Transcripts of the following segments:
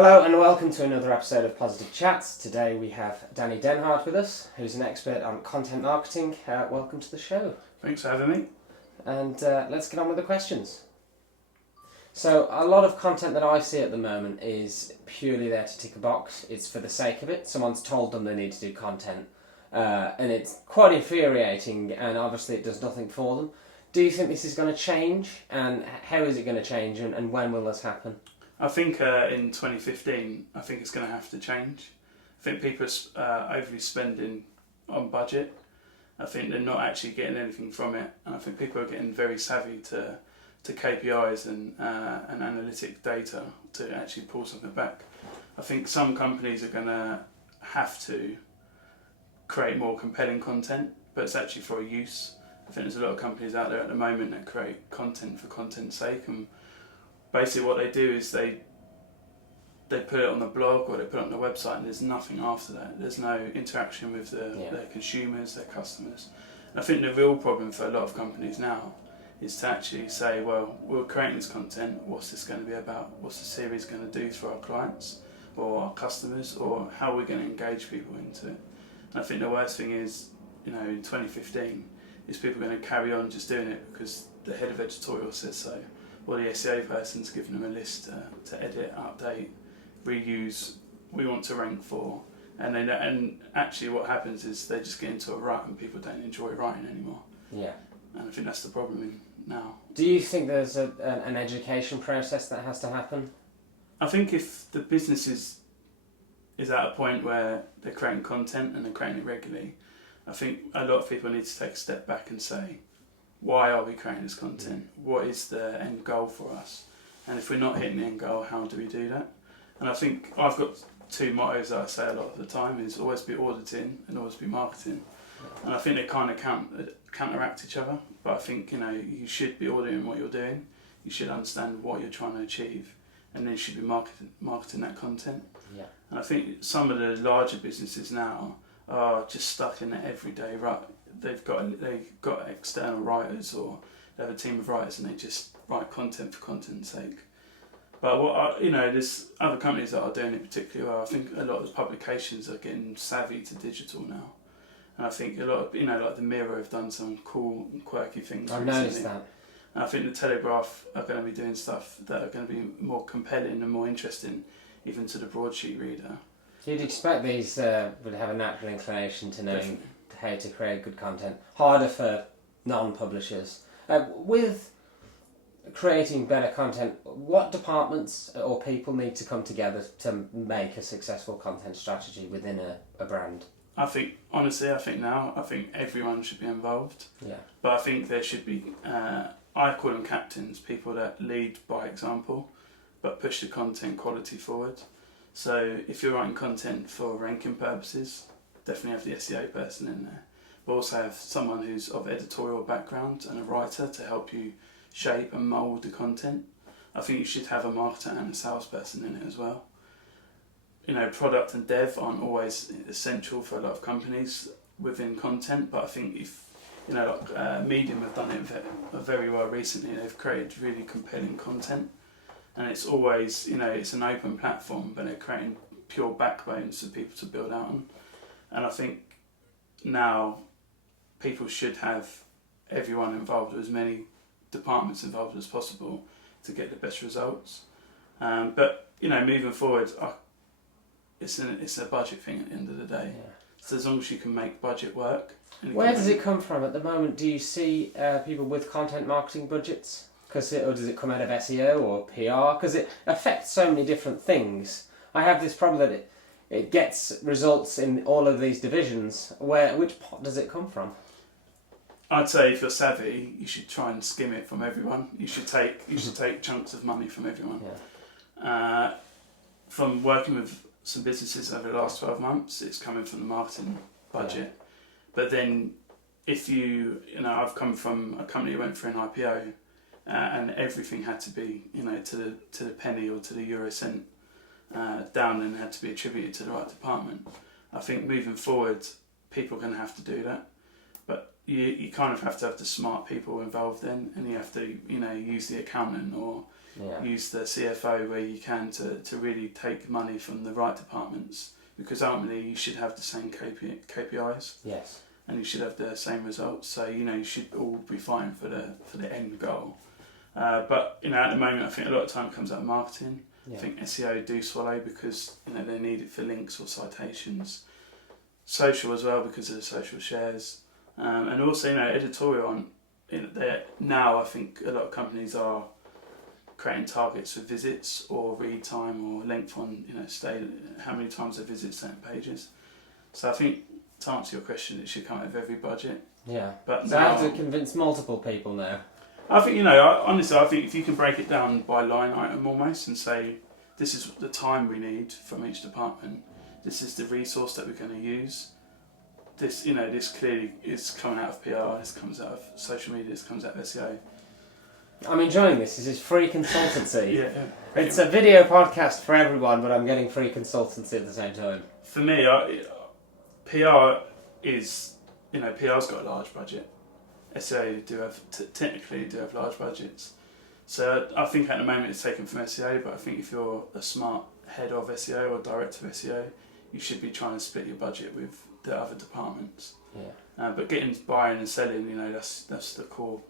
Hello and welcome to another episode of Positive Chats. Today we have Denhard with us, who's an expert on content marketing. Welcome to the show. Thanks for having me. And let's get on with the questions. So a lot of content that I see at the moment is purely there to tick a box. It's for the sake of it. Someone's told them they need to do content. And it's quite infuriating, and obviously it does nothing for them. Do you think this is going to change? And how is it going to change? And when will this happen? I think in 2015, I think it's going to have to change. I think people are overly spending on budget. I think they're not actually getting anything from it, and I think people are getting very savvy to KPIs and analytic data to actually pull something back. I think some companies are going to have to create more compelling content, but it's actually for a use. I think there's a lot of companies out there at the moment that create content for content's sake, and basically what they do is they put it on the blog or they put it on the website, and there's nothing after that. There's no interaction with their consumers, their customers. And I think the real problem for a lot of companies now is to actually say, well, we're creating this content, what's this going to be about? What's the series going to do for our clients or our customers, or how are we going to engage people into it? And I think the worst thing is, in 2015, is people going to carry on just doing it because the head of editorial says so, or the SEO person's giving them a list to edit, update, reuse, we want to rank for, and actually what happens is they just get into a rut and people don't enjoy writing anymore. Yeah. And I think that's the problem now. Do you think there's an education process that has to happen? I think if the business is at a point where they're creating content and they're creating it regularly, I think a lot of people need to take a step back and say, why are we creating this content? What is the end goal for us? And if we're not hitting the end goal, how do we do that? And I think I've got two mottos that I say a lot of the time, is always be auditing and always be marketing. And I think they kind of counteract each other, but I think you should be auditing what you're doing, you should understand what you're trying to achieve, and then you should be marketing that content. Yeah. And I think some of the larger businesses now are just stuck in the everyday rut. They've got external writers, or they have a team of writers, and they just write content for content's sake. But there's other companies that are doing it particularly well. I think a lot of the publications are getting savvy to digital now, and I think a lot of like the Mirror have done some cool and quirky things. I've noticed that. And I think the Telegraph are going to be doing stuff that are going to be more compelling and more interesting, even to the broadsheet reader. You'd expect these would have a natural inclination to knowing Definitely. how to create good content. Harder for non-publishers. With creating better content, what departments or people need to come together to make a successful content strategy within a brand? I think everyone should be involved. Yeah. But I think there should be, I call them captains, people that lead by example, but push the content quality forward. So if you're writing content for ranking purposes, definitely have the SEO person in there. But also have someone who's of editorial background and a writer to help you shape and mould the content. I think you should have a marketer and a salesperson in it as well. Product and dev aren't always essential for a lot of companies within content, but I think if Medium have done it very well recently. They've created really compelling content, and it's always it's an open platform, but they're creating pure backbones for people to build out on. And I think now people should have everyone involved, as many departments involved as possible, to get the best results. But moving forward, it's a budget thing at the end of the day. Yeah. So as long as you can make budget work. Where does it come from at the moment? Do you see people with content marketing budgets? Or does it come out of SEO or PR? Because it affects so many different things. I have this problem that it gets results in all of these divisions. Which pot does it come from? I'd say if you're savvy, you should try and skim it from everyone. You should take chunks of money from everyone. Yeah. From working with some businesses over the last 12 months, it's coming from the marketing budget. Yeah. But then if I've come from a company that went for an IPO, and everything had to be to the penny or to the euro cent down, and had to be attributed to the right department. I think moving forward, people are going to have to do that. But you kind of have to have the smart people involved then, and you have to use the accountant or use the CFO where you can to really take money from the right departments, because ultimately you should have the same KPIs. Yes. And you should have the same results. So you should all be fighting for the end goal. But at the moment, I think a lot of time comes out of marketing. Yeah. I think SEO do swallow because they need it for links or citations. Social as well because of the social shares, and also editorial on. Now I think a lot of companies are creating targets for visits or read time or length on how many times they visit certain pages. So I think, to answer your question, it should come out of every budget. Yeah. But so I have to convince multiple people now. I think honestly, I think if you can break it down by line item almost and say this is the time we need from each department, this is the resource that we're going to use. This this clearly is coming out of PR. This comes out of social media. This comes out of SEO. I'm enjoying this. This is free consultancy. Yeah. It's a video podcast for everyone, but I'm getting free consultancy at the same time. For me, PR is PR's got a large budget. SEO do have technically do have large budgets. So I think at the moment it's taken from SEO, but I think if you're a smart head of SEO or director of SEO, you should be trying to split your budget with the other departments. Yeah. But getting buying and selling, that's the core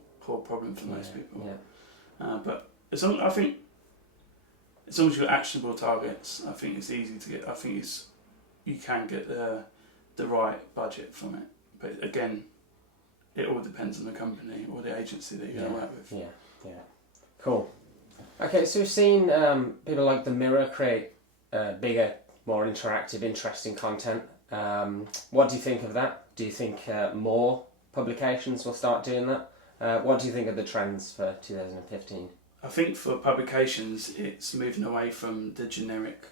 problem for most people. Yeah. But as long as you've got actionable targets, I think it's easy to get. I think you can get the right budget from it. But again, it all depends on the company or the agency that you're going to work with. Yeah. Cool. Okay, so we've seen people like the Mirror create bigger, more interactive, interesting content. What do you think of that? Do you think more publications will start doing that? What do you think of the trends for 2015? I think for publications, it's moving away from the generic,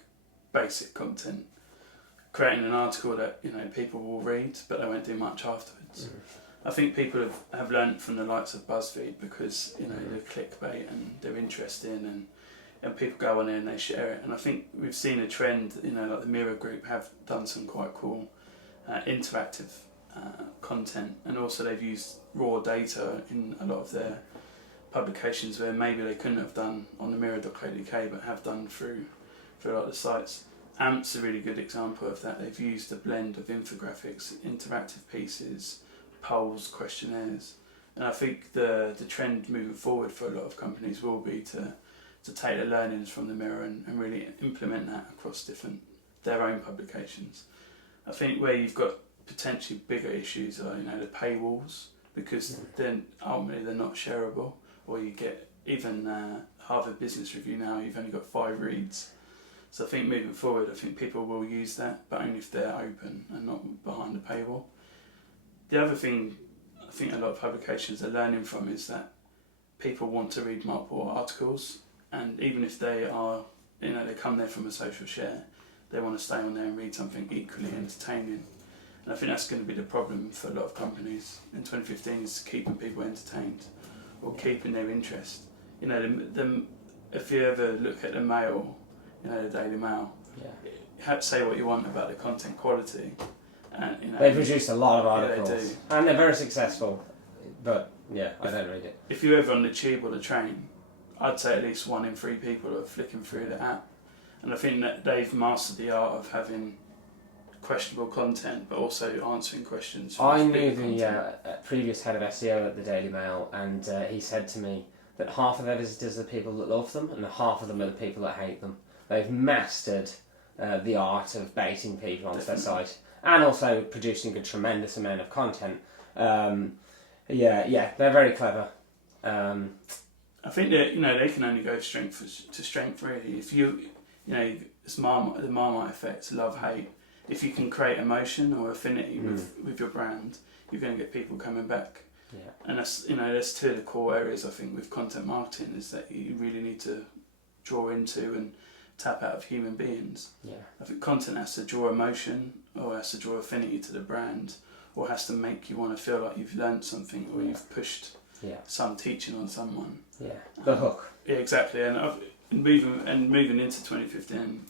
basic content, creating an article that people will read, but they won't do much afterwards. I think people have learnt from the likes of BuzzFeed because the clickbait and they're interested and people go on there and they share it. And I think we've seen a trend. Like the Mirror Group have done some quite cool interactive content, and also they've used raw data in a lot of their publications where maybe they couldn't have done on the mirror.co.uk but have done through a lot of the sites. AMP's a really good example of that. They've used a blend of infographics, interactive pieces, polls, questionnaires, and I think the trend moving forward for a lot of companies will be to take the learnings from the Mirror and really implement that across their own publications. I think where you've got potentially bigger issues are the paywalls, because then ultimately they're not shareable, or you get even Harvard Business Review now, you've only got 5 reads. So I think moving forward, I think people will use that, but only if they're open and not behind the paywall. The other thing I think a lot of publications are learning from is that people want to read multiple articles, and even if they are, they come there from a social share, they want to stay on there and read something equally entertaining. And I think that's going to be the problem for a lot of companies in 2015, is keeping people entertained or keeping their interest. If you ever look at the Mail, the Daily Mail, you have to say what you want about the content quality. And, they produce a lot of articles, they do. And they're very successful, but I don't read it. If you're ever on the tube or the train, I'd say at least 1 in 3 people are flicking through the app, and I think that they've mastered the art of having questionable content but also answering questions. I knew the previous head of SEO at the Daily Mail, and he said to me that half of their visitors are people that love them and half of them are the people that hate them. They've mastered the art of baiting people onto their site, and also producing a tremendous amount of content. They're very clever. I think that they can only go strength to strength really. If it's the Marmite effect, love hate. If you can create emotion or affinity with your brand, you're going to get people coming back. Yeah. And that's that's 2 of the core areas I think with content marketing, is that you really need to draw into and tap out of human beings. Yeah. I think content has to draw emotion, or has to draw affinity to the brand, or has to make you want to feel like you've learnt something, or you've pushed some teaching on someone. Yeah. The hook. Yeah, exactly. And moving into 2015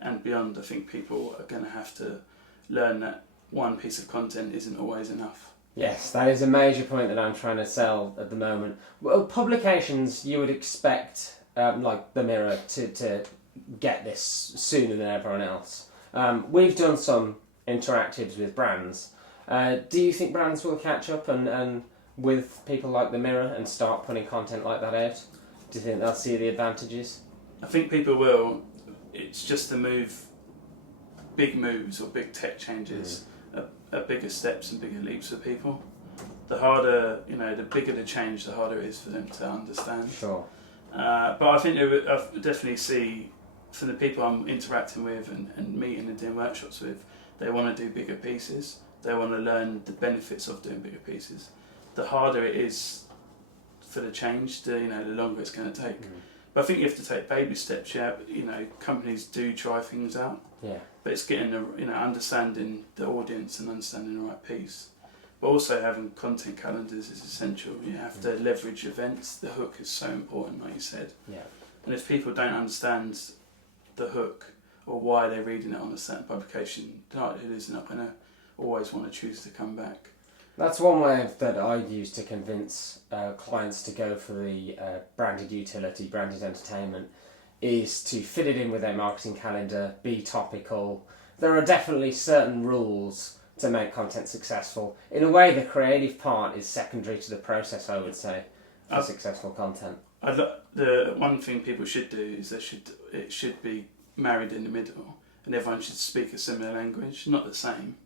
and beyond, I think people are going to have to learn that one piece of content isn't always enough. Yes, that is a major point that I'm trying to sell at the moment. Well, publications, you would expect, like the Mirror, to get this sooner than everyone else. We've done some interactives with brands. Do you think brands will catch up and with people like the Mirror and start putting content like that out? Do you think they'll see the advantages? I think people will. It's just big moves or big tech changes are bigger steps and bigger leaps for people. The harder, the bigger the change, the harder it is for them to understand. Sure. But I think I definitely see from the people I'm interacting with and meeting and doing workshops with, they want to do bigger pieces. They want to learn the benefits of doing bigger pieces. The harder it is for the change, the longer it's going to take. But I think you have to take baby steps. Yeah, companies do try things out. Yeah. But it's getting understanding the audience and understanding the right piece. But also having content calendars is essential. You have to leverage events. The hook is so important, like you said. Yeah. And if people don't understand the hook or why they're reading it on a certain publication, the likelihood is they're not going to always want to choose to come back. That's one way that I use to convince clients to go for the branded utility, branded entertainment, is to fit it in with their marketing calendar, be topical. There are definitely certain rules to make content successful. In a way, the creative part is secondary to the process, I would say, for successful content. The one thing people should do is it should be married in the middle, and everyone should speak a similar language, not the same,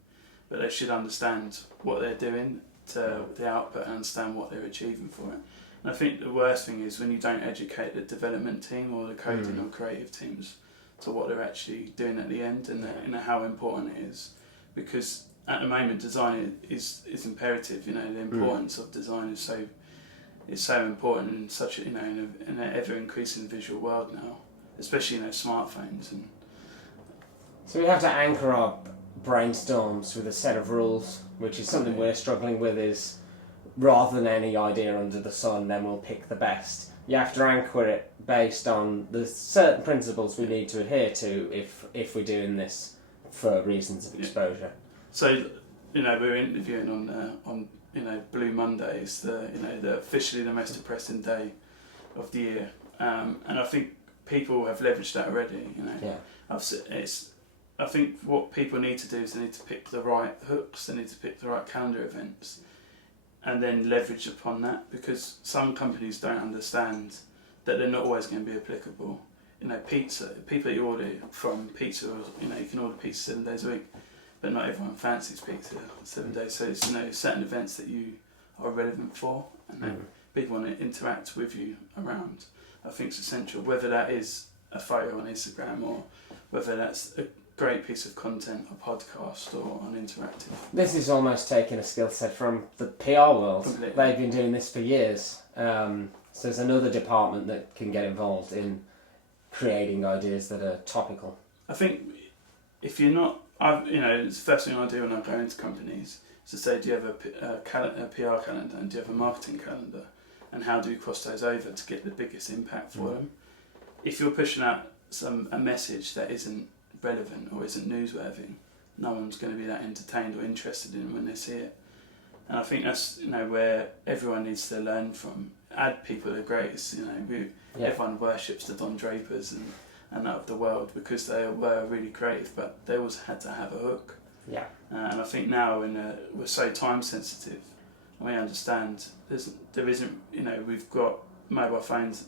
but they should understand what they're doing to the output and understand what they're achieving for it. And I think the worst thing is when you don't educate the development team or the coding or creative teams to what they're actually doing at the end and how important it is. Because at the moment, design is imperative. The importance of design is so important in such in an ever increasing visual world now, especially smartphones. And so we have to anchor our brainstorms with a set of rules, which is something we're struggling with. Is rather than any idea under the sun, then we'll pick the best. You have to anchor it based on the certain principles we need to adhere to if we're doing this for reasons of exposure. So, we're interviewing on Blue Mondays, the officially the most depressing day of the year, and I think people have leveraged that already. I think what people need to do is they need to pick the right hooks, they need to pick the right calendar events, and then leverage upon that, because some companies don't understand that they're not always going to be applicable. Pizza, people that you order from pizza, you can order pizza 7 days a week, but not everyone fancies pizza 7 days. So it's certain events that you are relevant for, and people want to interact with you around. I think it's essential, whether that is a photo on Instagram or whether that's a great piece of content, a podcast or an interactive. This is almost taking a skill set from the PR world. Completely. They've been doing this for years. So there's another department that can get involved in creating ideas that are topical. I think if you're not, it's the first thing I do when I go into companies is to say, do you have a PR calendar and do you have a marketing calendar, and how do you cross those over to get the biggest impact for them? If you're pushing out a message that isn't relevant or isn't newsworthy, no one's going to be that entertained or interested in when they see it. And I think that's where everyone needs to learn from. Ad people are great. Everyone worships the Don Drapers and that of the world because they were really creative, but they always had to have a hook. Yeah. And I think now we're so time sensitive, and we understand there isn't. We've got mobile phones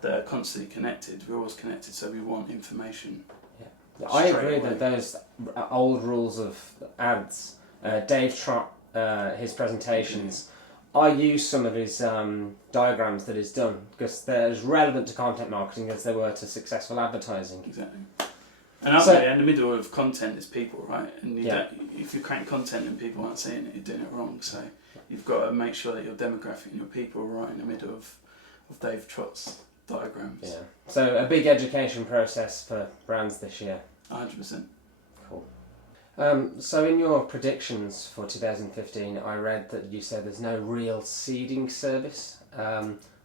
that are constantly connected. We're always connected, so we want information. Yeah. I agree that those old rules of ads. Dave Trott, his presentations. I use some of his diagrams that he's done because they're as relevant to content marketing as they were to successful advertising. Exactly. And out there in the middle of content is people, right? And if you create content and people aren't seeing it, you're doing it wrong. So you've got to make sure that your demographic and your people are right in the middle of Dave Trott's diagrams. Yeah. So a big education process for brands this year. 100%. Cool. So in your predictions for 2015, I read that you said there's no real seeding service.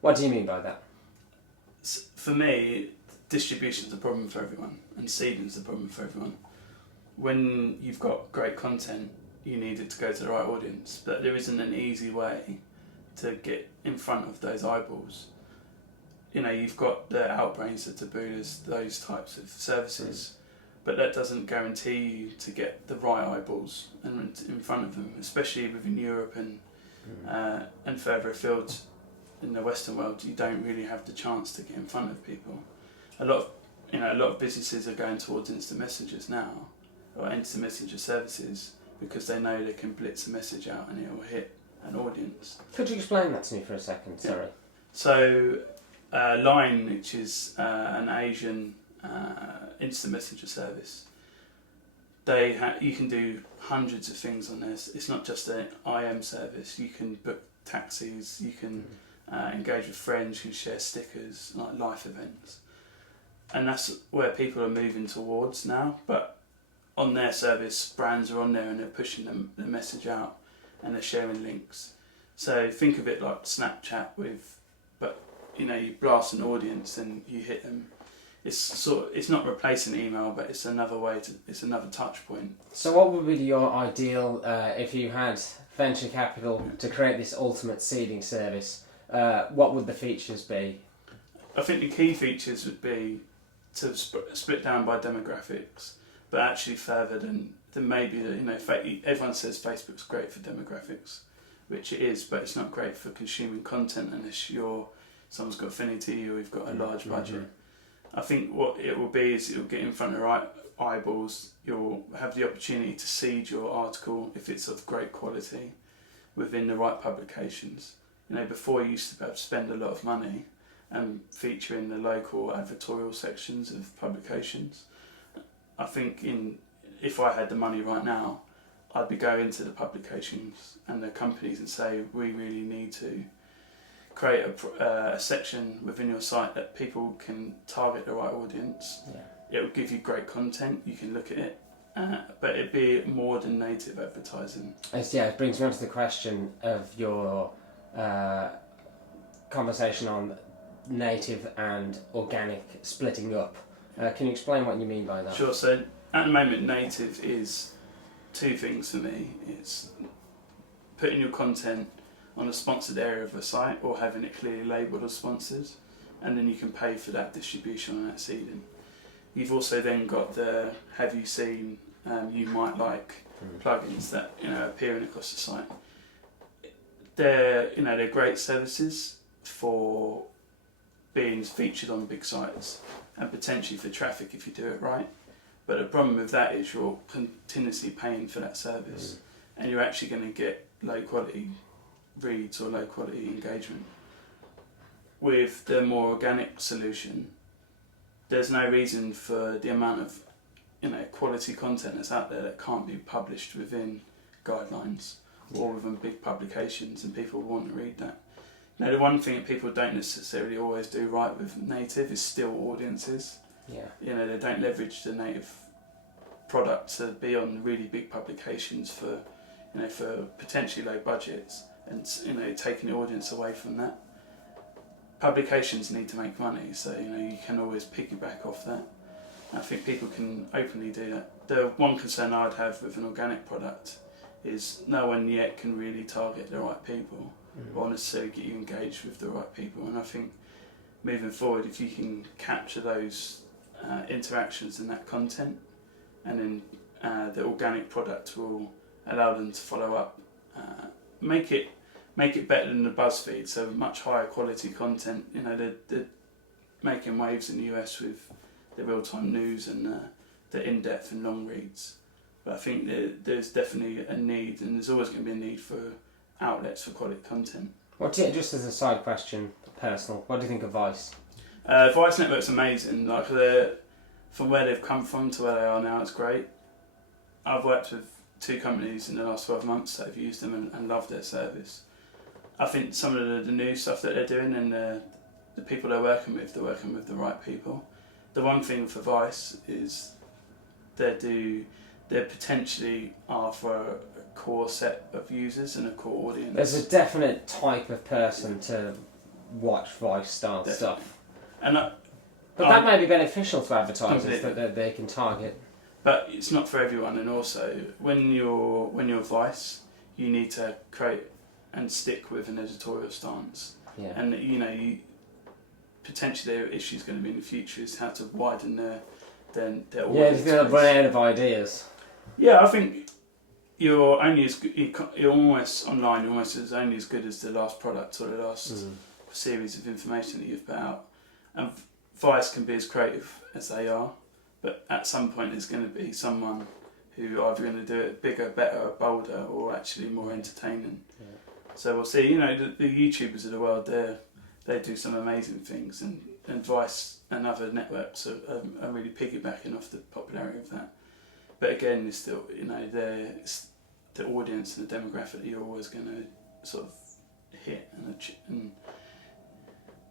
What do you mean by that? For me, distribution's the problem for everyone, and seeding's the problem for everyone. When you've got great content, you need it to go to the right audience, but there isn't an easy way to get in front of those eyeballs. You know, you've got the Outbrains, the Tabulas, those types of services, but that doesn't guarantee you to get the right eyeballs and in front of them, especially within Europe and further afield in the Western world. You don't really have the chance to get in front of people. A lot of businesses are going towards instant messages now, or instant messenger services, because they know they can blitz a message out and it will hit an audience. Could you explain that to me for a second? Sorry. So, Line, which is an Asian instant messenger service, you can do hundreds of things on this. It's not just an IM service. You can book taxis, you can engage with friends, you can share stickers, like life events. And that's where people are moving towards now. But on their service, brands are on there and they're pushing the message out and they're sharing links. So think of it like Snapchat but you blast an audience and you hit them. It's not replacing email, but it's another it's another touch point. So what would be your ideal, if you had venture capital to create this ultimate seeding service, what would the features be? I think the key features would be to split down by demographics, but actually further than maybe everyone says Facebook's great for demographics, which it is, but it's not great for consuming content unless someone's got affinity or you've got a large budget. I think what it will be is it'll get in front of the right eyeballs. You'll have the opportunity to seed your article if it's of great quality within the right publications. Before you used to have to spend a lot of money and feature in the local advertorial sections of publications. I think if I had the money right now, I'd be going to the publications and the companies and say, we really need to create a section within your site that people can target the right audience. Yeah. It will give you great content, you can look at it, but it'd be more than native advertising. It brings me on to the question of your conversation on native and organic splitting up. Can you explain what you mean by that? Sure. So at the moment, native is two things for me. It's putting your content on a sponsored area of a site or having it clearly labelled as sponsored, and then you can pay for that distribution and that seeding. You've also then got the have you seen, you might like plugins that appearing across the site. They're great services for being featured on big sites and potentially for traffic if you do it right. But the problem with that is you're continuously paying for that service and you're actually going to get low quality reads or low quality engagement. With the more organic solution, there's no reason for the amount of quality content that's out there that can't be published within guidelines or within big publications, and people want to read that. The one thing that people don't necessarily always do right with native is still audiences. Yeah. They don't leverage the native product to be on really big publications for potentially low budgets, and taking the audience away from that. Publications need to make money, so you can always piggyback off that. I think people can openly do that. The one concern I'd have with an organic product is no one yet can really target the right people or necessarily get you engaged with the right people. And I think moving forward, if you can capture those interactions in that content, and then the organic product will allow them to follow up, make it better than the BuzzFeed, so much higher quality content. They're making waves in the US with the real-time news and the in-depth and long reads. But I think there's definitely a need, and there's always going to be a need for outlets for quality content. Just as a side question, personal, what do you think of Vice? Vice Network's amazing. From where they've come from to where they are now, it's great. I've worked with 2 companies in the last 12 months that have used them and loved their service. I think some of the new stuff that they're doing and the people they're working with the right people. The one thing for Vice is they potentially are for a core set of users and a core audience. There's a definite type of person to watch Vice style stuff. And that may be beneficial to advertisers that they can target. but it's not for everyone. And also, when you're Vice, you need to create and stick with an editorial stance. Yeah. And you potentially their issue is going to be in the future is how to widen their audience. Yeah, do you think they'll run out of ideas? Yeah, I think you're only as good, you're almost online. You're almost only as good as the last product or the last series of information that you've put out. And Vice can be as creative as they are, but at some point there's going to be someone who either going to do it bigger, better, bolder, or actually more entertaining. Yeah. So we'll see. The YouTubers of the world, they do some amazing things, and Vice and other networks are really piggybacking off the popularity of that. But again, it's still, the audience and the demographic that you're always going to sort of hit and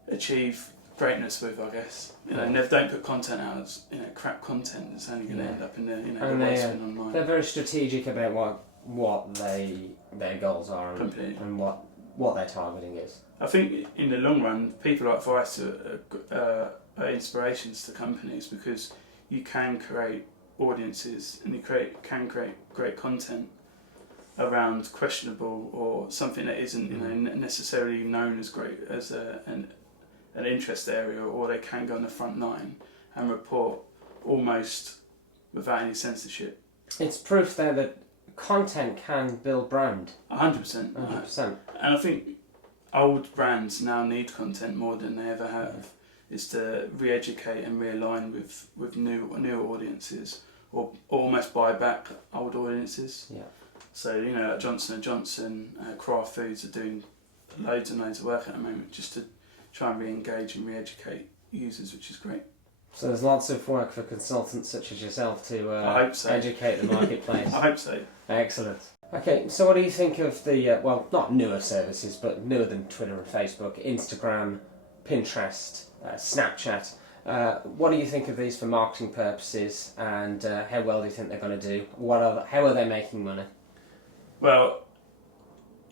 achieve greatness with, I guess. Never don't put content out as crap content. It's only going to end up in the waste bin online. They're very strategic about what their goals are and what their targeting is. I think in the long run, people like Vice are inspirations to companies because you can create audiences and you can create great content around questionable or something that isn't necessarily known as great as an interest area, or they can go on the front line and report almost without any censorship. It's proof there that content can build brand. 100%. 100%. And I think old brands now need content more than they ever have, is to re-educate and realign with new audiences, or almost buy back old audiences. Yeah. So like Johnson & Johnson, Kraft Foods are doing loads and loads of work at the moment just to try and re-engage and re-educate users, which is great. So there's lots of work for consultants such as yourself to I hope so. Educate the marketplace. I hope so. Excellent. Okay, so what do you think of the, not newer services, but newer than Twitter and Facebook, Instagram, Pinterest, Snapchat? What do you think of these for marketing purposes, and how well do you think they're going to do? How are they making money? Well,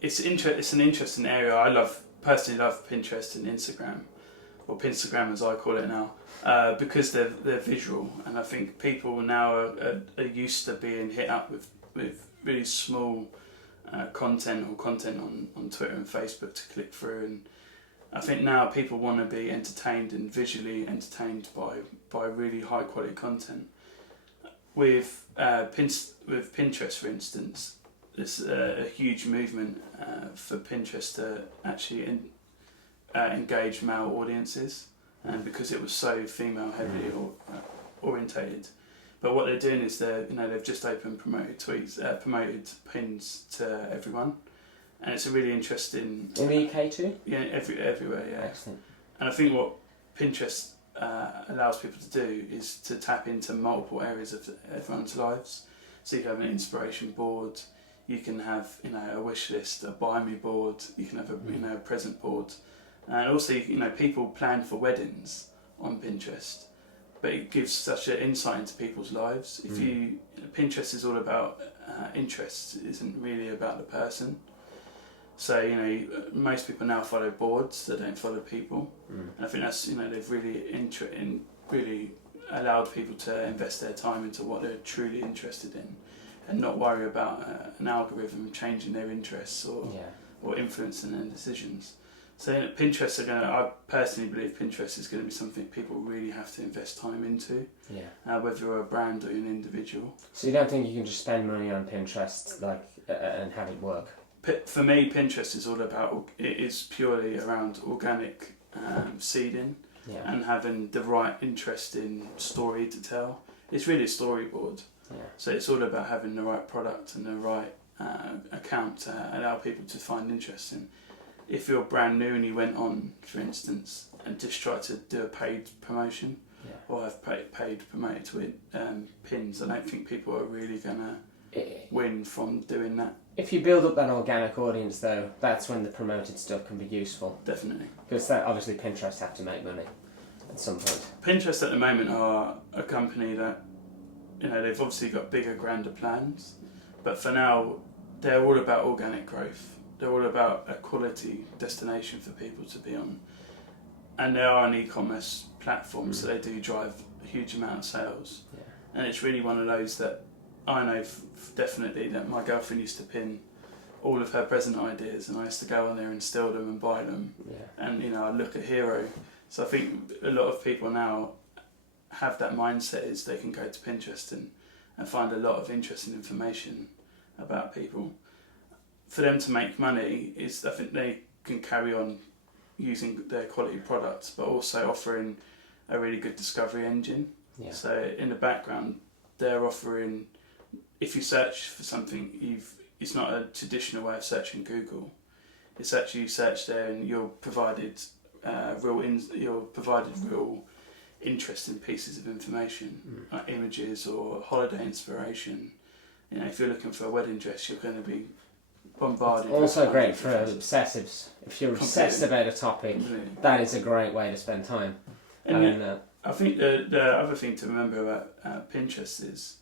it's an interesting area. I personally love Pinterest and Instagram, or Pinstagram as I call it now, because they're visual, and I think people now are used to being hit up with really small content on Twitter and Facebook to click through, and I think now people want to be entertained and visually entertained by really high quality content. With Pinterest, for instance, there's a huge movement for Pinterest to actually engage male audiences, and because it was so female heavily orientated. But what they're doing is they've just opened promoted pins to everyone, and it's a really interesting. In the UK too? Yeah, everywhere. Yeah. Excellent. And I think what Pinterest allows people to do is to tap into multiple areas of everyone's lives. So you can have an inspiration board, you can have a wish list, a buy me board, you can have a present board, and also people plan for weddings on Pinterest. But it gives such an insight into people's lives. Pinterest is all about interests, it isn't really about the person. So most people now follow boards, they don't follow people, and I think that's they've really allowed people to invest their time into what they're truly interested in, and not worry about an algorithm changing their interests or influencing their decisions. So Pinterest I personally believe Pinterest is going to be something people really have to invest time into. Yeah. Whether you're a brand or you're an individual. So you don't think you can just spend money on Pinterest and have it work? For me, Pinterest is purely around organic seeding and having the right interesting story to tell. It's really a storyboard. Yeah. So it's all about having the right product and the right account to allow people to find interest in. If you're brand new and you went on, for instance, and just tried to do a paid promotion or have paid promoted to pins, I don't think people are really going to win from doing that. If you build up that organic audience, though, that's when the promoted stuff can be useful. Definitely. Because obviously Pinterest have to make money at some point. Pinterest at the moment are a company that, they've obviously got bigger, grander plans, but for now, they're all about organic growth. They're all about a quality destination for people to be on. And they are an e-commerce platform, so they do drive a huge amount of sales. Yeah. and it's really one of those that I know definitely that my girlfriend used to pin all of her present ideas, and I used to go on there and steal them and buy them. Yeah. And I look at Hero. So I think a lot of people now have that mindset, is they can go to Pinterest and find a lot of interesting information about people. For them to make money, is I think they can carry on using their quality products, but also offering a really good discovery engine. Yeah. So in the background, they're offering, if you search for something, it's not a traditional way of searching Google. It's actually you search there and you're provided real interesting pieces of information, like images or holiday inspiration. If you're looking for a wedding dress, you're going to be bombarded. It's also great for obsessives. If you're obsessed about a topic, that is a great way to spend time. And I think the other thing to remember about Pinterest is,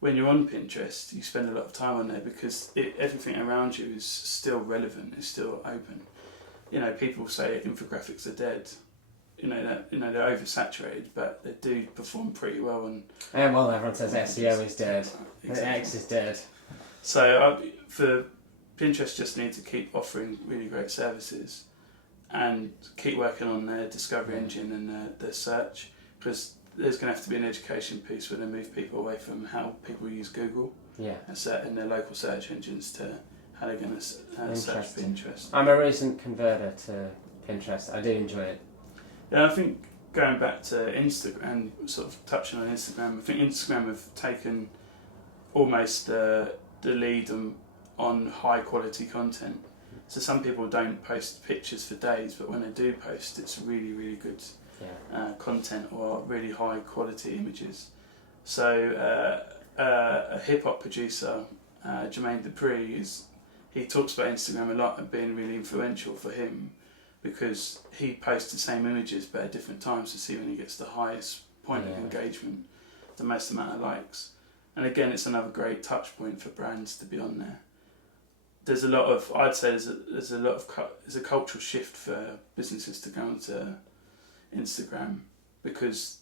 when you're on Pinterest, you spend a lot of time on there because everything around you is still relevant, is still open. People say infographics are dead. They're oversaturated, but they do perform pretty well. And everyone says SEO is dead. Exactly. X is dead. So for Pinterest, just need to keep offering really great services and keep working on their discovery engine and their search, because there's going to have to be an education piece where they move people away from how people use Google and their local search engines to how they're going to search Pinterest. I'm a recent converter to Pinterest. I do enjoy it. Yeah, I think going back to Instagram, sort of touching on Instagram, I think Instagram have taken almost the lead on high quality content. So some people don't post pictures for days, but when they do post, it's really, really good content or really high quality images. So a hip hop producer, Jermaine Dupri, he talks about Instagram a lot and being really influential for him, because he posts the same images but at different times to see when he gets the highest point of engagement, the most amount of likes. And again, it's another great touch point for brands to be on there. There's a lot of, I'd say there's a cultural shift for businesses to go onto Instagram, because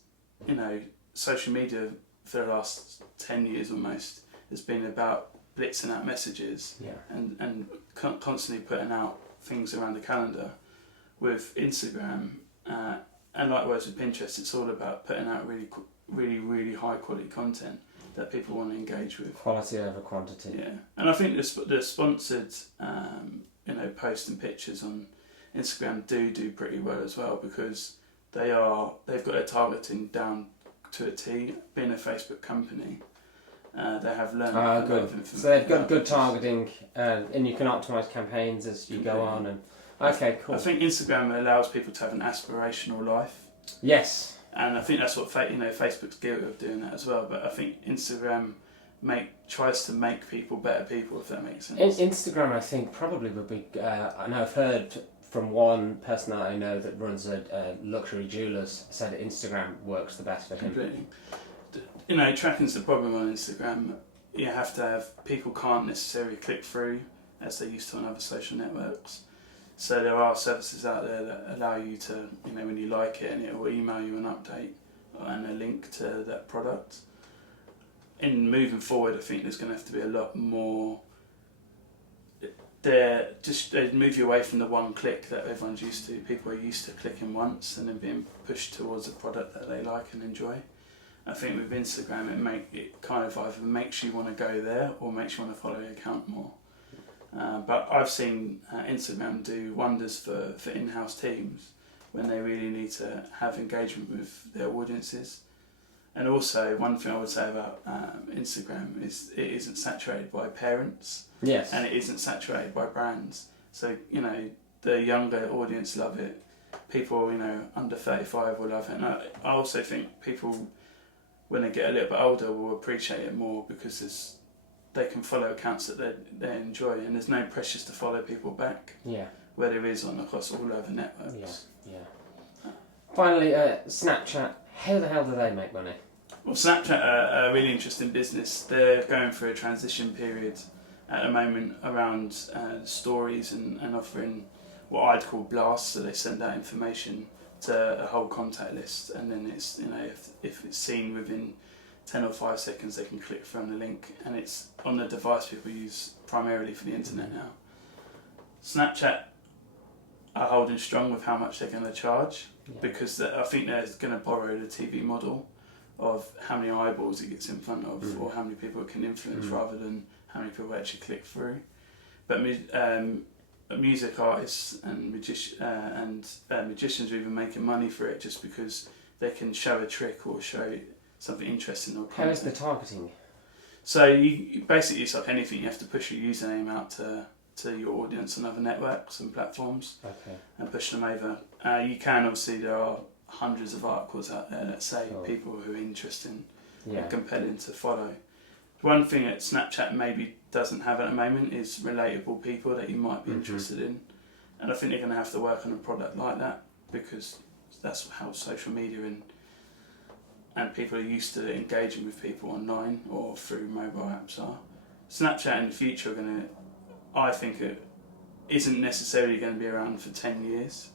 social media for the last 10 years almost has been about blitzing out messages and constantly putting out things around the calendar. With Instagram and likewise with Pinterest, it's all about putting out really, really high quality content that people want to engage with. Quality over quantity. Yeah, and I think the sponsored posts and pictures on Instagram do pretty well as well, because they've got their targeting down to a T. Being a Facebook company, they have learned a lot of information. So they've got good targeting, and you can optimise campaigns as you go on. And okay, cool. I think Instagram allows people to have an aspirational life. Yes. And I think that's what Facebook's guilty of doing that as well. But I think Instagram tries to make people better people, if that makes sense. Instagram, I think, probably would be. I know I've heard from one person that I know that runs a luxury jewellers said that Instagram works the best for him. Completely. Tracking's the problem on Instagram. You have to have, people can't necessarily click through as they used to on other social networks. So there are services out there that allow you to, when you like it, and it will email you an update and a link to that product. In moving forward, I think there's going to have to be a lot more. They move you away from the one click that everyone's used to. People are used to clicking once and then being pushed towards a product that they like and enjoy. I think with Instagram, it kind of either makes you want to go there or makes you want to follow your account more. But I've seen Instagram do wonders for in-house teams when they really need to have engagement with their audiences. And also, one thing I would say about Instagram is it isn't saturated by parents. Yes. And it isn't saturated by brands. So, the younger audience love it. People, under 35 will love it. And I also think people, when they get a little bit older, will appreciate it more, because they can follow accounts that they enjoy, and there's no pressures to follow people back. Yeah. Where there is across all other networks. Yeah. Finally, Snapchat. How the hell do they make money? Well, Snapchat are a really interesting business. They're going through a transition period at the moment around stories and offering what I'd call blasts. So they send out information to a whole contact list, and then it's if it's seen within 10 or 5 seconds they can click from the link, and it's on the device people use primarily for the internet now. Snapchat are holding strong with how much they're going to charge, because I think they're going to borrow the TV model of how many eyeballs it gets in front of, or how many people it can influence, rather than how many people actually click through. But music artists and magicians are even making money for it, just because they can show a trick or show something interesting or content. How is the targeting? So you basically, it's like anything, you have to push your username out to your audience on other networks and platforms, and push them over. You can, obviously, there are hundreds of articles out there that say people who are interesting and compelling to follow. One thing that Snapchat maybe doesn't have at the moment is relatable people that you might be interested in, and I think they're going to have to work on a product like that, because that's how social media and people are used to engaging with people online or through mobile apps are. Snapchat in the future I think it isn't necessarily going to be around for 10 years,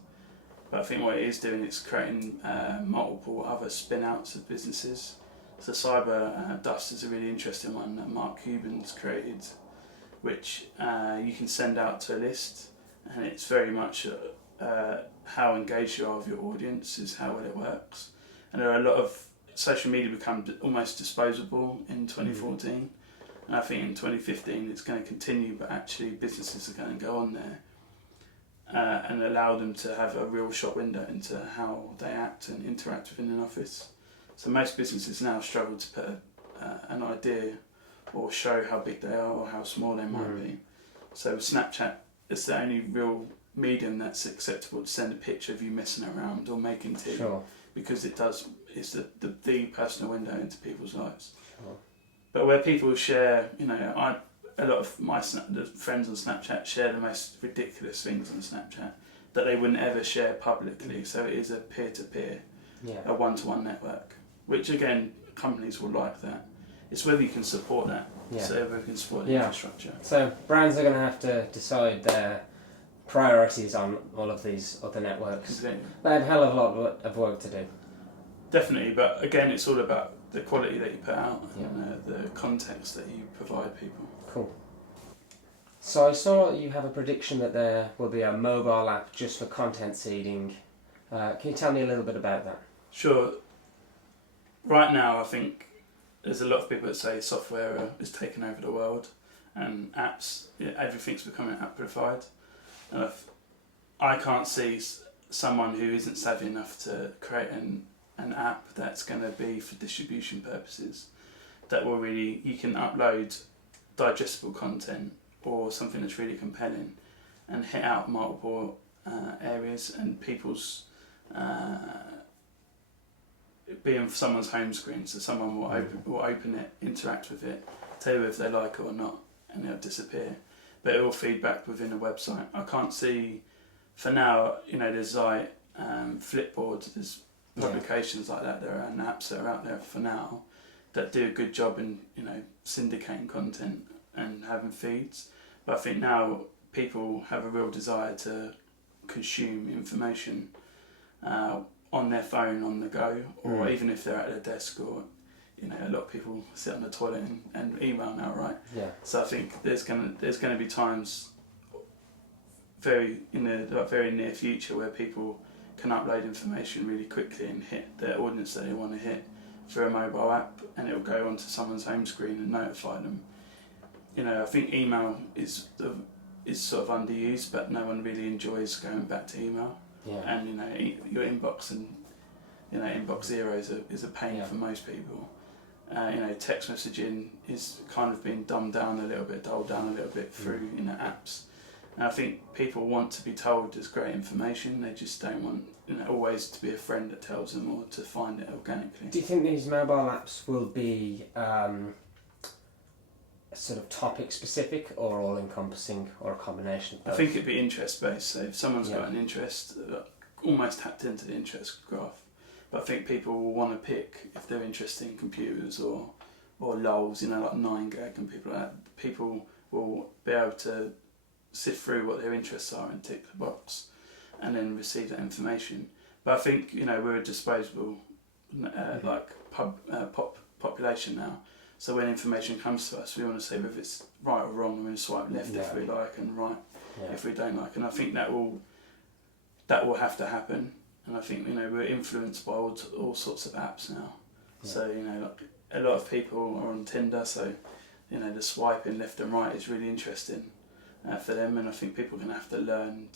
but I think what it is doing is creating multiple other spin-outs of businesses. So Cyber Dust is a really interesting one that Mark Cuban's created, which you can send out to a list, and it's very much how engaged you are with your audience is how well it works. And there are a lot of social media become almost disposable in 2014, and I think in 2015 it's going to continue, but actually businesses are going to go on there and allow them to have a real shop window into how they act and interact within an office. So most businesses now struggle to put an idea or show how big they are or how small they might be. So Snapchat is the only real medium that's acceptable to send a picture of you messing around or making tea, because it's the personal window into people's lives. But where people share, a lot of the friends on Snapchat share the most ridiculous things on Snapchat that they wouldn't ever share publicly. So it is a peer-to-peer, a one-to-one network, which again, companies will like that. It's whether you can support that, so whether you can support the infrastructure. So brands are going to have to decide their priorities on all of these other networks. Completely. They have a hell of a lot of work to do. Definitely, but again, it's all about the quality that you put out and the context that you provide people. Cool. So I saw you have a prediction that there will be a mobile app just for content seeding. Can you tell me a little bit about that? Sure. Right now, I think there's a lot of people that say software is taking over the world, and apps, everything's becoming appified. And I can't see someone who isn't savvy enough to create an app that's going to be for distribution purposes, that will really, you can upload digestible content or something that's really compelling and hit out multiple areas, and people's be on someone's home screen, so someone will open it, interact with it, tell you if they like it or not, and it'll disappear. But it will feed back within a website. I can't see, for now, there's like Flipboard, there's publications like that, there are apps that are out there for now that do a good job in syndicating content and having feeds. But I think now people have a real desire to consume information on their phone, on the go, or even if they're at their desk, or a lot of people sit on the toilet and email now, right? Yeah. So I think there's gonna be times in the very near future where people can upload information really quickly and hit their audience that they want to hit through a mobile app, and it'll go onto someone's home screen and notify them. I think email is sort of underused, but no one really enjoys going back to email. Yeah. And your inbox and inbox zero is a pain for most people. Text messaging is kind of being dulled down a little bit through apps. And I think people want to be told there's great information. They just don't want always to be a friend that tells them, or to find it organically. Do you think these mobile apps will be sort of topic specific, or all encompassing, or a combination of both? I think it'd be interest based. So if someone's got an interest, almost tapped into the interest graph. But I think people will want to pick if they're interested in computers or LOLs, like 9gag and people like that. People will be able to sift through what their interests are and tick the box, and then receive that information. But I think we're a disposable, like pop population now. So when information comes to us, we want to say whether it's right or wrong. We're going to swipe left if we like and right if we don't like. And I think that will have to happen. And I think, we're influenced by all sorts of apps now. Yeah. So, like a lot of people are on Tinder, so, the swiping left and right is really interesting for them. And I think people are going to have to learn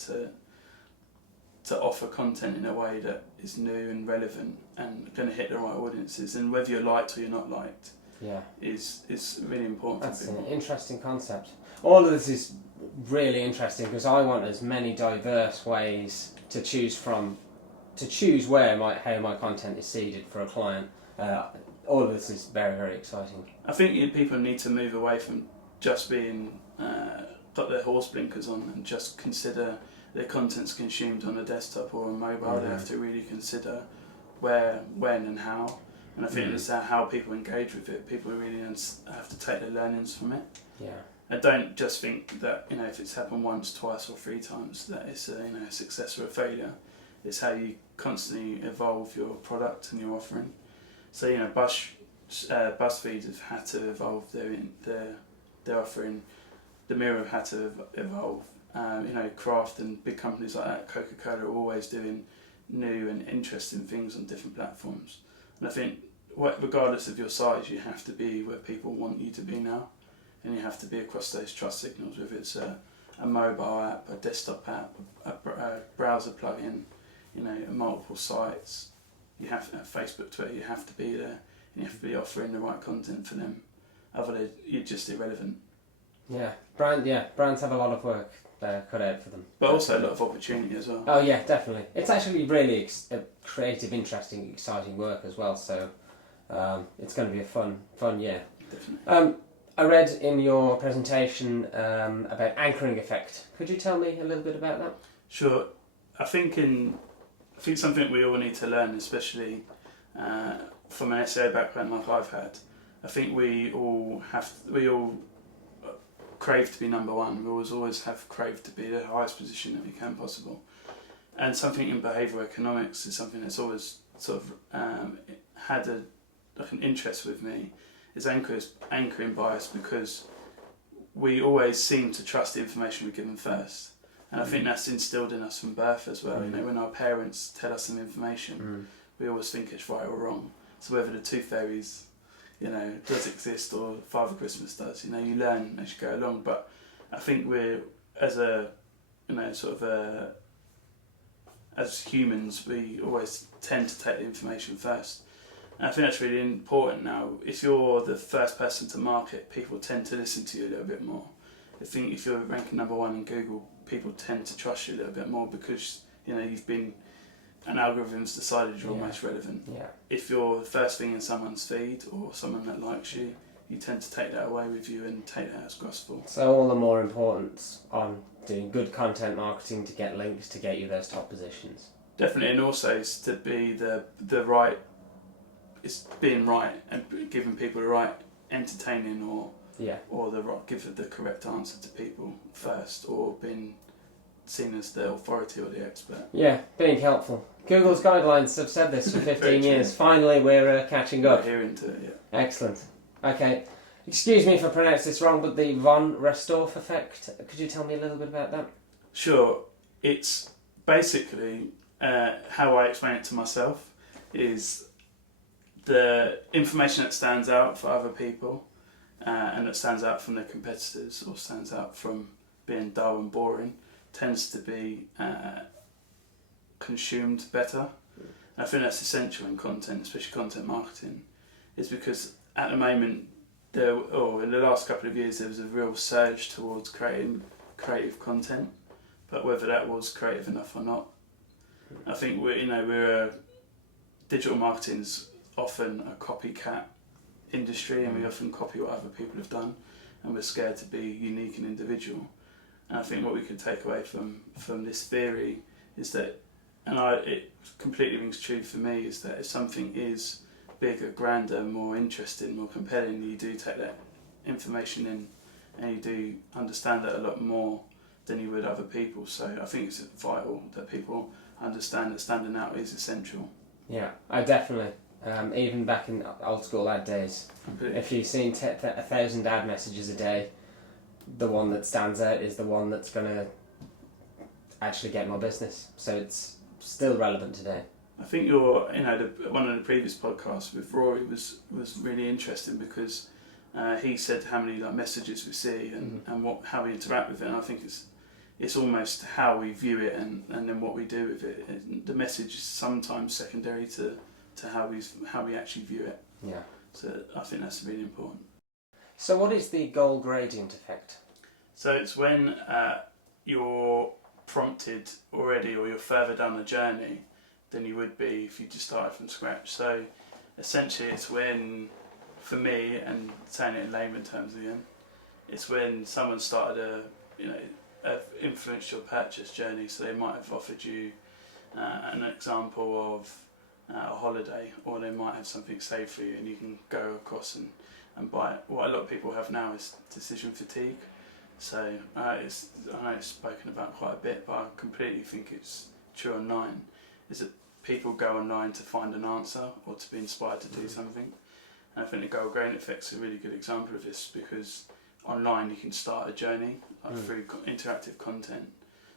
to offer content in a way that is new and relevant and going to hit the right audiences. And whether you're liked or you're not liked is really important. That's an interesting concept. All of this is really interesting because I want as many diverse ways to choose from, to choose how my content is seeded for a client. All of this is very, very exciting. I think people need to move away from just being got their horse blinkers on and just consider their content's consumed on a desktop or a mobile. Mm-hmm. They have to really consider where, when and how. And I think it's how people engage with it. People really have to take their learnings from it. Yeah. I don't just think that, if it's happened once, twice or three times that it's a success or a failure. It's how you constantly evolve your product and your offering. So, BuzzFeed have had to evolve their offering. The Mirror have had to evolve. Kraft and big companies like that, Coca-Cola, are always doing new and interesting things on different platforms. And I think, regardless of your size, you have to be where people want you to be now. And you have to be across those trust signals, whether it's a mobile app, a desktop app, a browser plugin, multiple sites. You have to have Facebook, Twitter, you have to be there, and you have to be offering the right content for them. Otherwise, you're just irrelevant. Yeah, brands have a lot of work cut out for them. But also a lot of opportunity as well. Oh yeah, definitely. It's actually really creative, interesting, exciting work as well. So it's going to be a fun year. Definitely. I read in your presentation about anchoring effect. Could you tell me a little bit about that? Sure. I think something we all need to learn, especially from an SEO background like I've had. I think we all crave to be number one. We always have craved to be the highest position that we can possible. And something in behavioural economics is something that's always sort of had an interest with me. Is anchoring bias, because we always seem to trust the information we're given first. And I think that's instilled in us from birth as well. When our parents tell us some information, we always think it's right or wrong. So whether the tooth fairies, does exist or Father Christmas does, you learn as you go along. But I think we're, as as humans, we always tend to take the information first. And I think that's really important now. If you're the first person to market, people tend to listen to you a little bit more. I think if you're ranking number one in Google, people tend to trust you a little bit more because you've been, an algorithm's decided you're most relevant. Yeah. If you're the first thing in someone's feed or someone that likes you, you tend to take that away with you and take that as gospel. So all the more importance on doing good content marketing to get links to get you those top positions. Definitely, and also it's to be the right. It's being right and giving people the right entertaining or give the correct answer to people first, or being seen as the authority or the expert. Yeah, being helpful. Google's guidelines have said this for 15 years. Finally, we're catching up. We're adhering to it, yeah. Excellent. Okay, excuse me if I pronounce this wrong, but the von Restorff effect, could you tell me a little bit about that? Sure. It's basically, how I explain it to myself is the information that stands out for other people and that stands out from their competitors or stands out from being dull and boring tends to be consumed better. And I think that's essential in content, especially content marketing, is because at the moment, in the last couple of years, there was a real surge towards creating creative content, but whether that was creative enough or not, I think digital marketing's often a copycat industry, and we often copy what other people have done, and we're scared to be unique and individual. And I think what we can take away from this theory is that, it completely rings true for me, is that if something is bigger, grander, more interesting, more compelling, you do take that information in and you do understand it a lot more than you would other people. So I think it's vital that people understand that standing out is essential. Yeah, I definitely Even back in old school ad days, if you've seen 1,000 ad messages a day, the one that stands out is the one that's going to actually get more business. So it's still relevant today. I think one of the previous podcasts with Rory was really interesting because he said how many messages we see and how we interact with it. And I think it's almost how we view it and then what we do with it. The message is sometimes secondary to how we actually view it. Yeah. So I think that's really important. So what is the goal gradient effect? So it's when you're prompted already or you're further down the journey than you would be if you just started from scratch. So essentially it's when, for me, and saying it in layman terms again, it's when someone started a influential purchase journey. So they might have offered you an example of a holiday, or they might have something saved for you and you can go across and buy it. What a lot of people have now is decision fatigue. So I know it's spoken about quite a bit, but I completely think it's true online, is that people go online to find an answer or to be inspired to do something. And I think the goal gradient effect's a really good example of this, because online you can start a journey through interactive content.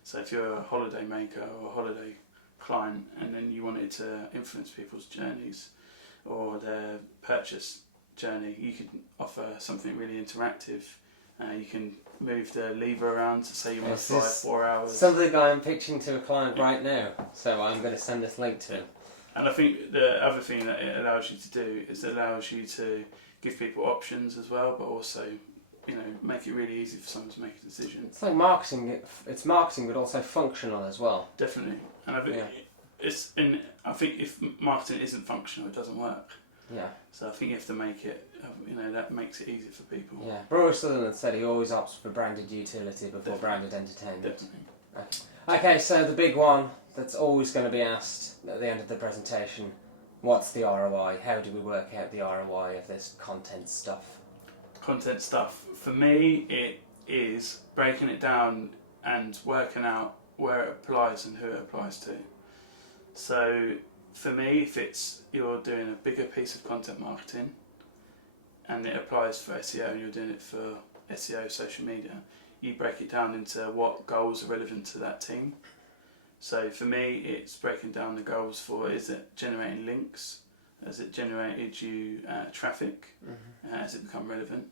So if you're a holiday maker or a holiday client and then you wanted to influence people's journeys or their purchase journey, you could offer something really interactive. You can move the lever around to say you want to fly 4 hours. Something I'm pitching to a client right now, so I'm going to send this link to him. And I think the other thing that it allows you to do is it allows you to give people options as well, but also make it really easy for someone to make a decision. It's like marketing. It's marketing, but also functional as well. Definitely. And I think I think if marketing isn't functional, it doesn't work. Yeah. So I think you have to make it, that makes it easier for people. Yeah. Rory Sutherland said he always opts for branded utility before Definitely. branded entertainment. Definitely. Okay, so the big one that's always going to be asked at the end of the presentation, what's the ROI? How do we work out the ROI of this content stuff? Content stuff. For me, it is breaking it down and working out where it applies and who it applies to. So for me, if you're doing a bigger piece of content marketing and it applies for SEO and you're doing it for SEO, social media, you break it down into what goals are relevant to that team. So for me, it's breaking down the goals for, is it generating links? Has it generated you traffic? Has it become relevant?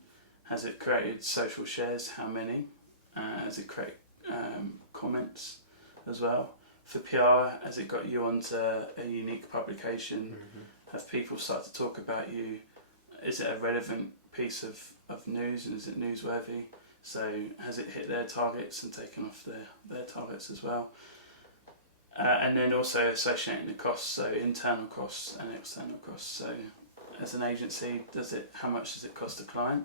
Has it created social shares? How many? Has it created comments as well? For PR, has it got you onto a unique publication? Have people start to talk about you? Is it a relevant piece of news, and is it newsworthy? So has it hit their targets and taken off their targets as well? And then also associating the costs, so internal costs and external costs. So as an agency, how much does it cost a client?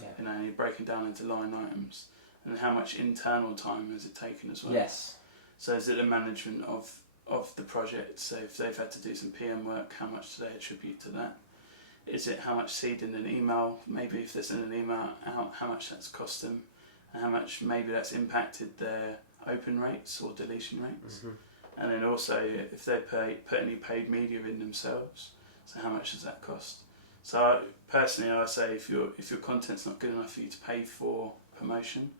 Yeah. You're breaking down into line items. And how much internal time has it taken as well? Yes. So is it the management of the project? So if they've had to do some PM work, how much do they attribute to that? Is it how much seeding an email? Maybe if they send an email out, how much that's cost them? And how much maybe that's impacted their open rates or deletion rates? And then also if they put any paid media in themselves, so how much does that cost? So personally, I say if your content's not good enough for you to pay for promotion,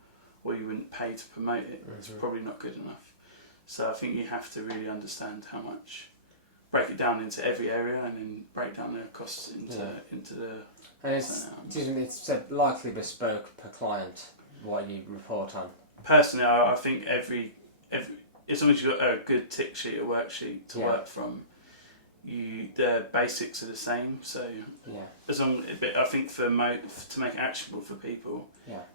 or you wouldn't pay to promote it, it's probably not good enough. So I think you have to really understand how much, break it down into every area, and then break down the costs into the. And it's likely bespoke per client what you report on. Personally, I think every as long as you've got a good tick sheet or worksheet to work from, the basics are the same. So as long, but I think to make it actionable for people,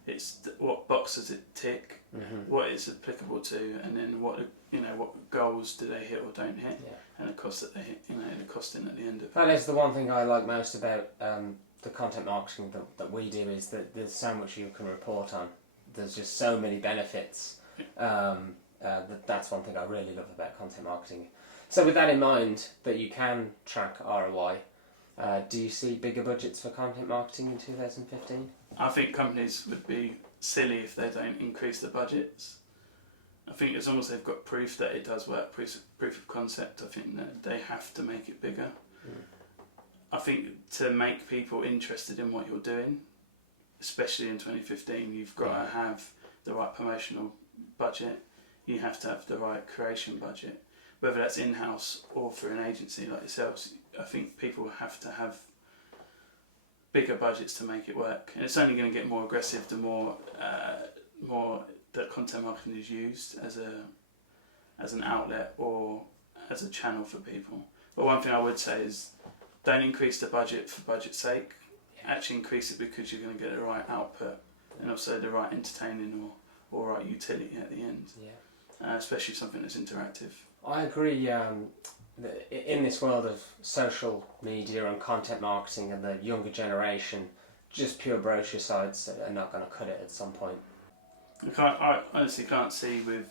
it's what boxes it tick, what it's applicable to, and then what goals do they hit or don't hit, and the cost that they hit, the costing at the end of it. That is the one thing I like most about the content marketing that we do, is that there's so much you can report on. There's just so many benefits. That's one thing I really love about content marketing. So with that in mind, that you can track ROI, do you see bigger budgets for content marketing in 2015? I think companies would be silly if they don't increase the budgets. I think as long as they've got proof that it does work, proof of concept, I think that they have to make it bigger. I think to make people interested in what you're doing, especially in 2015, you've got to have the right promotional budget. You have to have the right creation budget, whether that's in-house or through an agency like yourselves. I think people have to have bigger budgets to make it work, and it's only going to get more aggressive the more that content marketing is used as an outlet or as a channel for people. But one thing I would say is, don't increase the budget for budget's sake. Actually increase it because you're going to get the right output and also the right entertaining or right utility at the end. Especially something that's interactive. I agree. In this world of social media and content marketing and the younger generation, just pure brochure sites are not going to cut it at some point. I honestly can't see, with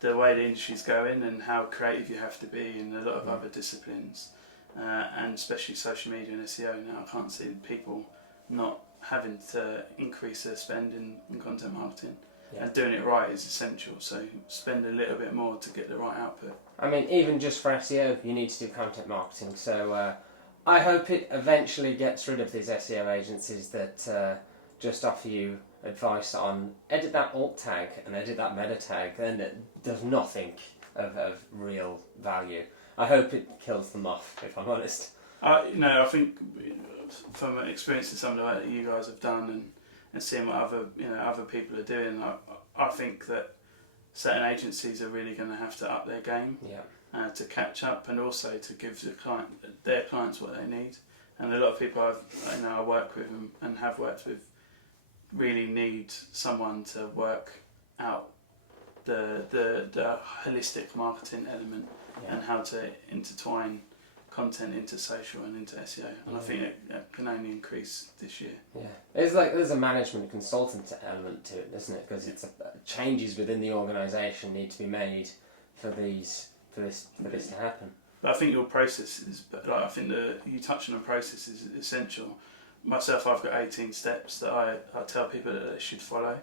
the way the industry's going and how creative you have to be in a lot of other disciplines, and especially social media and SEO now, I can't see people not having to increase their spend in content marketing. And doing it right is essential, so spend a little bit more to get the right output. I mean, even just for SEO, you need to do content marketing, so I hope it eventually gets rid of these SEO agencies that just offer you advice on edit that alt tag and edit that meta tag, and it does nothing of real value. I hope it kills them off, if I'm honest. I think from experience of some of the work that you guys have done and seeing what other people are doing, I think that certain agencies are really going to have to up their game to catch up, and also to give their clients what they need. And a lot of people I work with and have worked with really need someone to work out the holistic marketing element and how to intertwine content into social and into SEO, and I think it can only increase this year. There's a management consultant element to it, isn't it? Because changes within the organisation need to be made for this to happen. But I think your process is, I think you touching on process is essential. Myself, I've got 18 steps that I tell people that they should follow,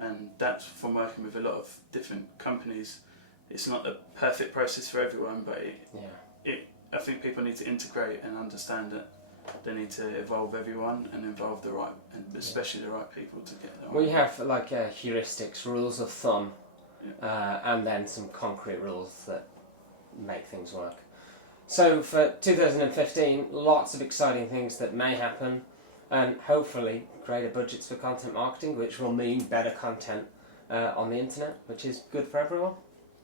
and that's from working with a lot of different companies. It's not the perfect process for everyone, but I think people need to integrate and understand that they need to involve everyone and involve the right, and especially the right people to get there. We have heuristics, rules of thumb, and then some concrete rules that make things work. So for 2015, lots of exciting things that may happen, and hopefully greater budgets for content marketing, which will mean better content on the internet, which is good for everyone.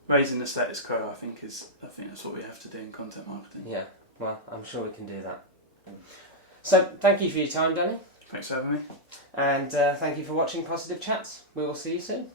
Raising the status quo, I think that's what we have to do in content marketing. Yeah, well, I'm sure we can do that. So, thank you for your time, Danny. Thanks for having me. And thank you for watching Positive Chats. We will see you soon.